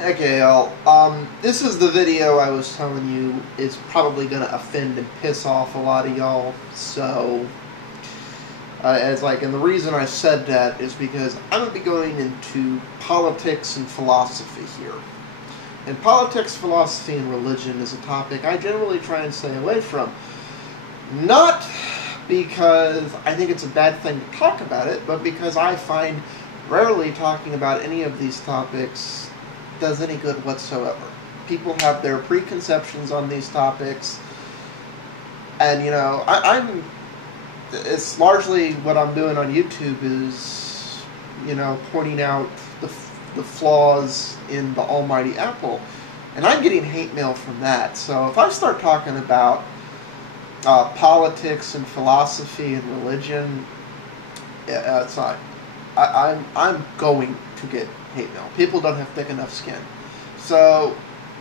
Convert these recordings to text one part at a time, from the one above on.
Okay, y'all. This is the video I was telling you is probably going to offend and piss off a lot of y'all. So, and the reason I said that is because I'm going to be going into politics and philosophy here. And politics, philosophy, and religion is a topic I generally try and stay away from. Not because I think it's a bad thing to talk about it, but because I find rarely talking about any of these topics does any good whatsoever. People have their preconceptions on these topics, and it's largely what I'm doing on YouTube is, pointing out the flaws in the almighty Apple, and I'm getting hate mail from that. So if I start talking about politics and philosophy and religion, it's not. I'm going to get hate mail. People don't have thick enough skin. So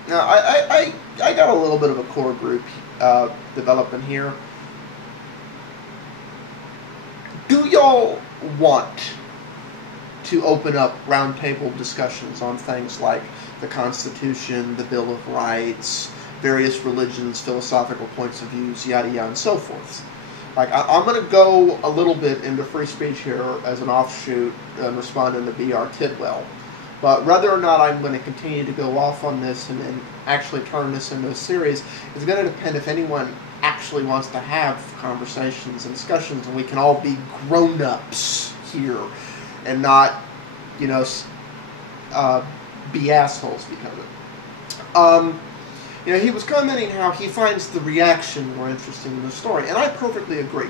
now I got a little bit of a core group developing here. Do y'all want to open up roundtable discussions on things like the Constitution, the Bill of Rights, various religions, philosophical points of views, yada yada, and so forth? I'm going to go a little bit into free speech here as an offshoot and responding to B.R. Tidwell. But whether or not I'm going to continue to go off on this and actually turn this into a series is going to depend if anyone actually wants to have conversations and discussions, and we can all be grown-ups here and not, be assholes because of it. He was commenting how he finds the reaction more interesting in the story, and I perfectly agree.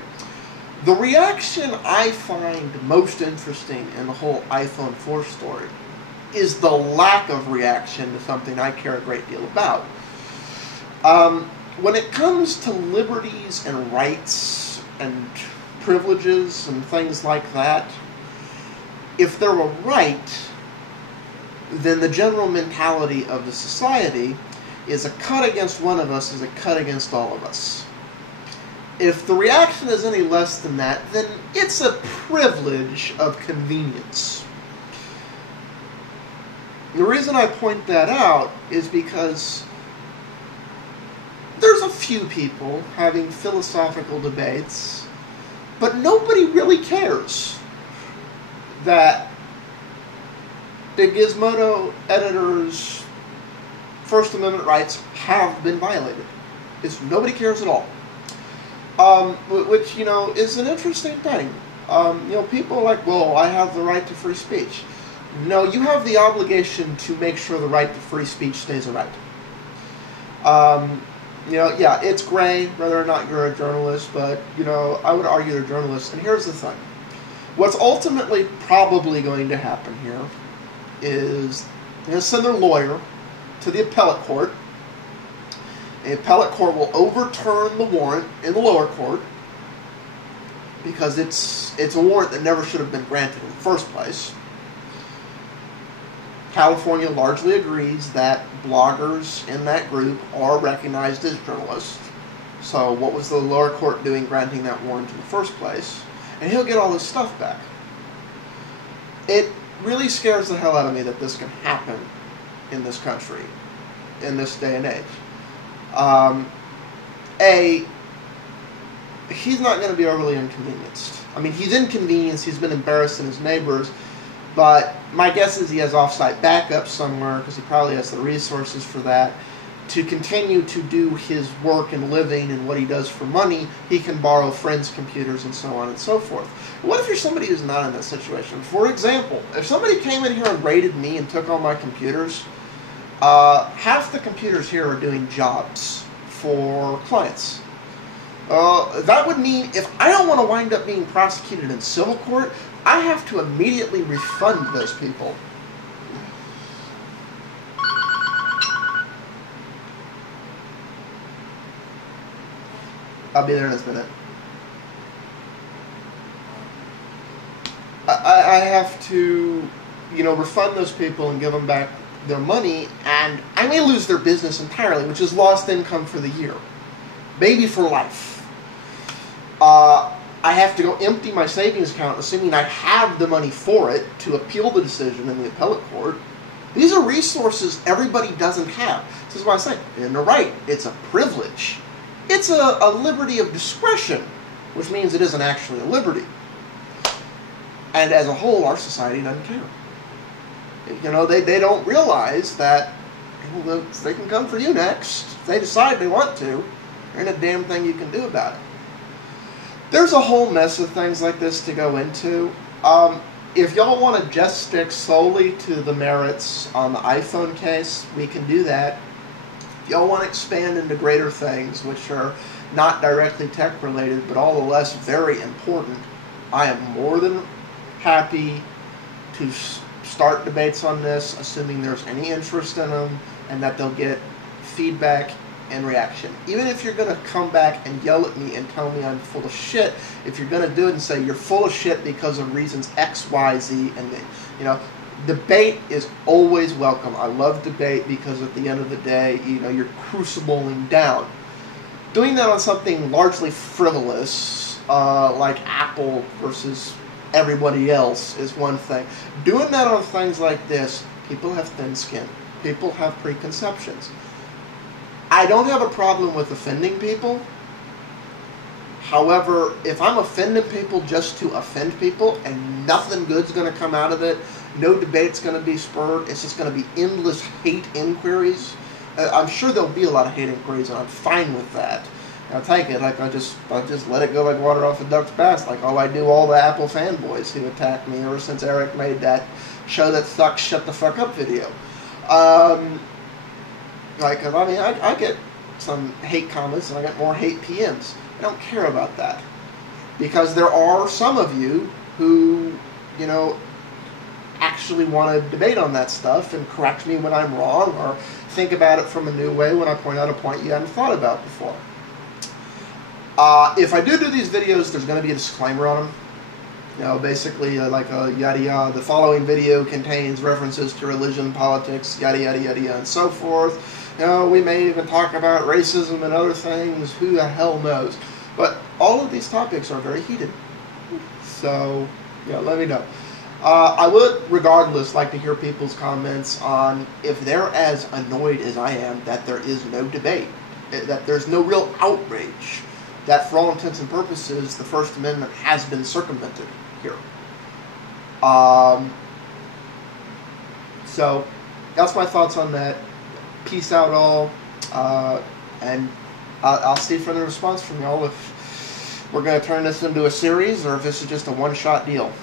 The reaction I find most interesting in the whole iPhone 4 story is the lack of reaction to something I care a great deal about. When it comes to liberties and rights and privileges and things like that, if they're a right, then the general mentality of the society is a cut against one of us is a cut against all of us. If the reaction is any less than that, then it's a privilege of convenience. The reason I point that out is because there's a few people having philosophical debates, but nobody really cares that the Gizmodo editors' First Amendment rights have been violated. Nobody cares at all. Which, is an interesting thing. People are like, well, I have the right to free speech. No, you have the obligation to make sure the right to free speech stays a right. Yeah, it's gray whether or not you're a journalist, but, I would argue they're journalists. And here's the thing. What's ultimately probably going to happen here is they're going to send their lawyer to the appellate court. The appellate court will overturn the warrant in the lower court because it's a warrant that never should have been granted in the first place. California largely agrees that bloggers in that group are recognized as journalists. So what was the lower court doing granting that warrant in the first place? And he'll get all his stuff back. It really scares the hell out of me that this can happen in this country, in this day and age. He's not going to be overly inconvenienced. I mean, he's inconvenienced, he's been embarrassing his neighbors, but my guess is he has off-site backup somewhere, because he probably has the resources for that. To continue to do his work and living and what he does for money, he can borrow friends' computers and so on and so forth. What if you're somebody who's not in that situation? For example, if somebody came in here and raided me and took all my computers, half the computers here are doing jobs for clients. That would mean if I don't want to wind up being prosecuted in civil court, I have to immediately refund those people. I'll be there in a minute. I have to, refund those people and give them back their money, and I may lose their business entirely, which is lost income for the year. Maybe for life. I have to go empty my savings account, assuming I have the money for it, to appeal the decision in the appellate court. These are resources everybody doesn't have. This is why I say, in the right, it's a privilege. It's a liberty of discretion, which means it isn't actually a liberty. And as a whole, our society doesn't care. You know, they don't realize that they can come for you next. If they decide they want to, there ain't a damn thing you can do about it. There's a whole mess of things like this to go into. If y'all want to just stick solely to the merits on the iPhone case, we can do that. If y'all want to expand into greater things, which are not directly tech related, but all the less very important, I am more than happy to start debates on this, assuming there's any interest in them, and that they'll get feedback and reaction. Even if you're going to come back and yell at me and tell me I'm full of shit, if you're going to do it and say you're full of shit because of reasons X, Y, Z, and then, you know, debate is always welcome. I love debate because at the end of the day, you know, you're crucibling down. Doing that on something largely frivolous, like Apple versus everybody else, is one thing. Doing that on things like this, people have thin skin. People have preconceptions. I don't have a problem with offending people. However, if I'm offending people just to offend people and nothing good's going to come out of it, no debate's going to be spurred, it's just going to be endless hate inquiries. I'm sure there'll be a lot of hate inquiries, and I'm fine with that. And I'll take it, like I just let it go like water off a duck's back, like all the Apple fanboys who attacked me ever since Eric made that show that sucks, shut the fuck up video. Like, I mean, I get some hate comments and I get more hate PMs. I don't care about that. Because there are some of you who, you know, actually want to debate on that stuff and correct me when I'm wrong, or think about it from a new way when I point out a point you hadn't thought about before. If I do these videos, there's going to be a disclaimer on them. You know, basically like a yada yada. The following video contains references to religion, politics, yada yada yada yada, and so forth. You know, we may even talk about racism and other things. Who the hell knows? But all of these topics are very heated. So, yeah, let me know. I would, regardless, like to hear people's comments on if they're as annoyed as I am that there is no debate, that there's no real outrage, that for all intents and purposes, the First Amendment has been circumvented here. So, that's my thoughts on that. Peace out all, and I'll see for the response from y'all if we're going to turn this into a series or if this is just a one-shot deal.